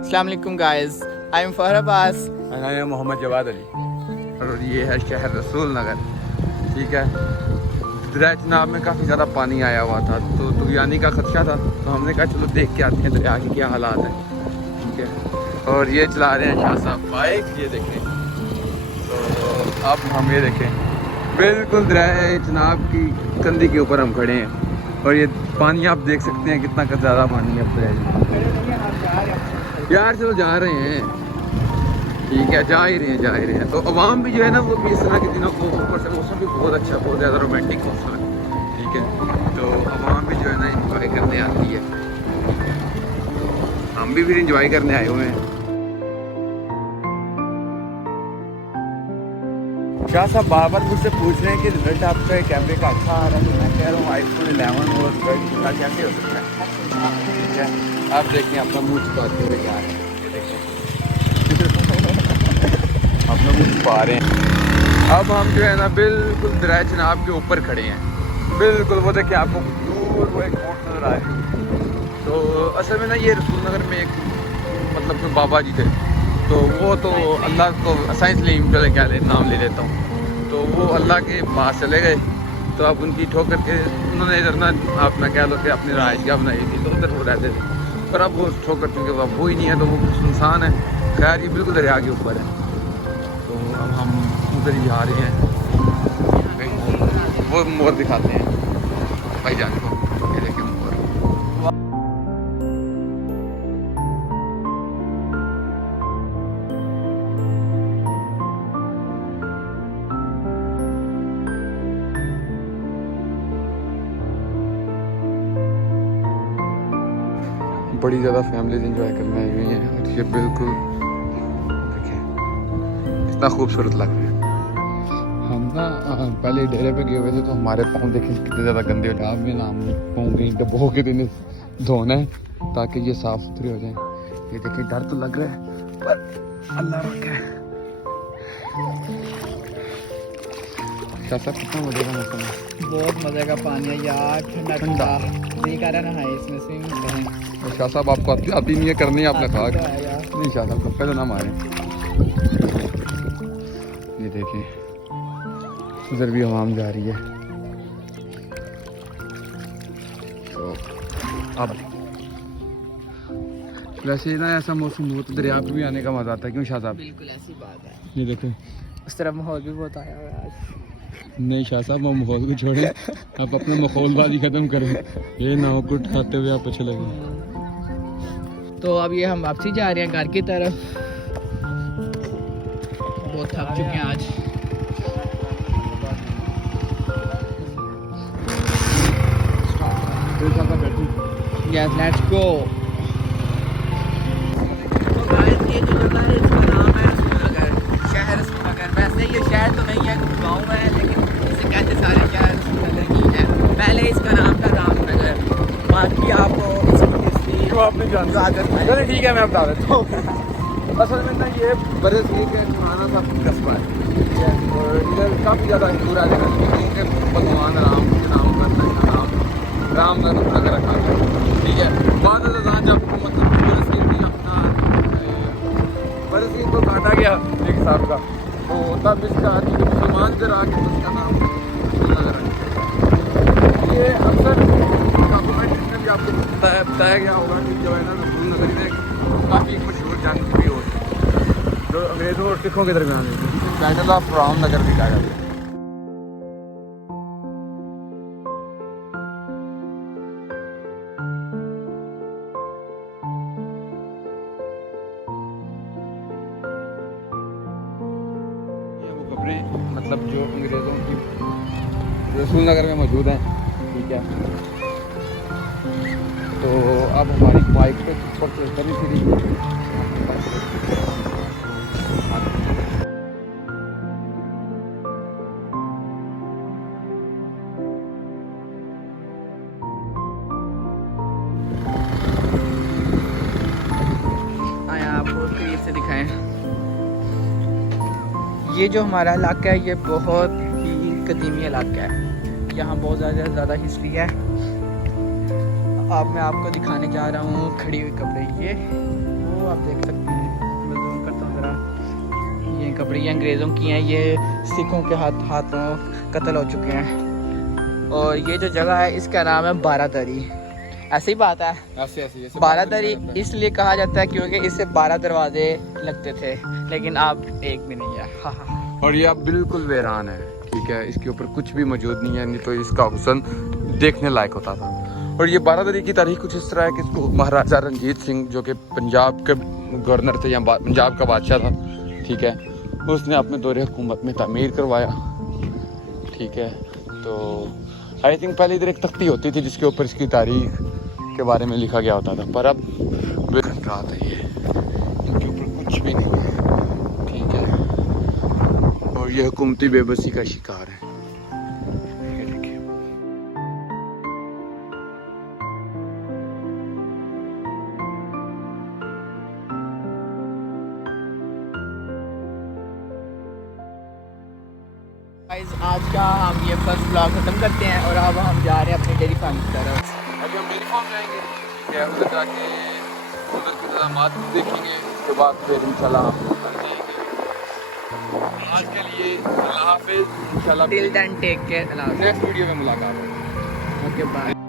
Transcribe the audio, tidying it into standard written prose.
अस्सलाम वालेकुम guys, I am फहर Abbas. मैं मोहम्मद जवाद अली और ये है शहर रसूल नगर। ठीक है, दरिया चनाब में काफ़ी ज़्यादा पानी आया हुआ था तो तुगयानी का खदशा था, तो हमने कहा चलो देख के आते हैं दरिया के क्या हालात हैं। ठीक है, और ये चला रहे हैं शाह साहब बाइक, ये देखें। तो अब हम ये देखें, बिल्कुल दरिया चनाब की कंधी के ऊपर हम खड़े हैं और ये पानी आप देख सकते हैं कितना ज़्यादा पानी है दरिया। यार चलो जा रहे हैं, ठीक है, जा ही रहे हैं। तो अवाम भी जो है ना वो भी इस तरह के दिनों को, ऊपर से मौसम भी बहुत अच्छा, बहुत ज़्यादा रोमांटिक मौसम है। ठीक है, तो अवाम भी जो है ना इंजॉय करने आती है, हम भी फिर इंजॉय करने आए हुए हैं। शाह साहब बार बार मुझसे पूछ रहे हैं कि रिजल्ट आपका कैमरे का अच्छा आ रहा है, तो मैं कह रहा हूँ iPhone 11 और 12 का कैसे हो सकता है। ठीक है, आप देखें अपना मुँह छुपाते हुए जा रहे हैं, ये देखें अपना मुँह छुपा रहे हैं। अब हम जो है ना बिल्कुल दरिया चनाब के ऊपर खड़े हैं, बिल्कुल वो देखिए आपको दूर वो एक बोट नजर आ रही है। तो असल में ना ये रसूल नगर में एक मतलब कोई बाबा जी थे, तो वो तो अल्लाह को साइंस ले क्या नाम ले लेता हूँ, तो वो अल्लाह के पास चले गए। तो अब उनकी ठोकर के उन्होंने इधर ना अपना कह लो कि अपनी रहायशगाह बनाई थी, तो उधर वो रहते थे। पर अब वो ठोकर चूँकि अब वो ही नहीं है तो वो सुनसान है। खैर ये बिल्कुल दरिया के ऊपर है, तो अब हम उधर ही जा रहे हैं। वो मोर दिखाते हैं भाई जान को, ये देखिए मोर। बड़ी ज़्यादा फैमिलीज एंजॉय करने आई हुई हैं और ये बिल्कुल देखिए कितना खूबसूरत लग रहा है। हम ना पहले डेरे पे गए हुए थे तो हमारे पाँव देखें कितने ज़्यादा गंदे हो जाए। में नाम पाँव कहीं डब्बों के दिन धोना है ताकि ये साफ़ सुथरे हो जाएं। ये देखिए डर तो लग रहा है पर अल्लाह रखा है। कैसा कितना मजे का मौसम है, बहुत मजे का पानी है यार, ठंडा ठंडा। नहीं कर रहा नहाए इसमें, स्विमिंग करें। और शाह साहब आपको आती नहीं है करनी, आपने कहा आती तो है यार। नहीं शाह साहब को पहले ना मारें। ये देखिए उधर भी हवाम जा रही है। तो अब वैसे ना ऐसा मौसम हो तो दरिया पे भी आने का मजा आता है, क्यों शाह साहब? बिल्कुल ऐसी बात है। ये देखो उस तरफ माहौल भी बहुत आया हुआ है आज। नहीं शाह साहब हम माहौल को छोड़ें, आप अपना माहौलबाजी खत्म करें, ये ना हो कुछ उठाते हुए आप पीछे लगे। तो अब ये हम वापसी जा रहे हैं घर की तरफ, बहुत थक चुके हैं आज। Yes let's go. तो गाइस ये जो जगह है इसका नाम है रसूलनगर, शहर रसूलनगर। वैसे ये शहर तो नहीं है, गाँव है, लेकिन इसे कहते सारे शहर रसूलनगर ही है। पहले इसका नाम था रामनगर। बाकी आपको इसकी हिस्ट्री आप नहीं जानते, चलिए ठीक है मैं बता देता हूँ। असल में ना ये बरसगीर का एक पुराना सा कस्बा है, ठीक है, और इधर काफ़ी ज़्यादा हिंदू रहते हैं कि भगवान राम के नाम पर रामनगर रखा है। ठीक है, बाद जब मतलब बरसगीर में अपना बरसगीर को काटा गया एक साहब का, तो तब इसका मुसलमान इधर आके तो उसका नाम रसूलनगर रखा। ये अक्सर डॉक्यूमेंट्री में भी आपको बताया गया होगा कि जो है ना रसूलनगर में काफ़ी मशहूर जंग भी हुई जो अंग्रेज़ों और सिखों के दरमियान हुई, बैटल ऑफ रामनगर भी कहा जाता है। वो खबरें मतलब जो अंग्रेज़ों की रसूलनगर में मौजूद हैं। ठीक है, तो अब हमारी बाइक पे ऊपर से उतरनी थी। आया आपको करीब से दिखाएं। ये जो हमारा इलाका है ये बहुत ही कदीमी इलाका है, यहाँ बहुत ज़्यादा हिस्ट्री है। अब मैं आपको दिखाने जा रहा हूँ खड़ी हुई कब्र। ये वो आप देख सकते हैं, मैं जूम करता हूँ ज़रा। ये कपड़े ये अंग्रेज़ों की हैं, ये सिखों के हाथों कत्ल हो चुके हैं। और ये जो जगह है इसका नाम है बारादरी। ऐसी बात है, ऐसे ऐसे बारादरी इसलिए कहा जाता है क्योंकि इससे 12 दरवाजे लगते थे, लेकिन अब एक भी नहीं है। हाँ हाँ। और ये अब बिल्कुल वीरान है, ठीक है, इसके ऊपर कुछ भी मौजूद नहीं है, नहीं तो इसका हुस्न देखने लायक होता था। और ये बारादरी की तारीख कुछ इस तरह है कि इसको महाराजा रंजीत सिंह जो कि पंजाब के गवर्नर थे या पंजाब का बादशाह था, ठीक है, उसने अपने दौरे हुकूमत में तामीर करवाया, ठीक है। तो आई थिंक पहले इधर एक तख्ती होती थी जिसके ऊपर इसकी तारीख के बारे में लिखा गया होता था, पर अब रात है, ये इनके ऊपर कुछ भी नहीं है, ठीक है। और ये हुकूमती बेबसी का शिकार है। ये देखिए, आज का हम ये फर्स्ट ब्लॉग खत्म करते हैं और अब हम जा रहे हैं अपनी डेयरी फार्म की तरफ। अभी हम डेयरी फार्म जाएंगे, ठीक है, उधर जाके उधर के इंतजामात देखेंगे, उसके बाद फिर इंशाल्लाह हम घर जाएंगे। आज के लिए अल्लाह हाफिज़, इंशाल्लाह till then take care, next video में मुलाकात होगी। Okay bye.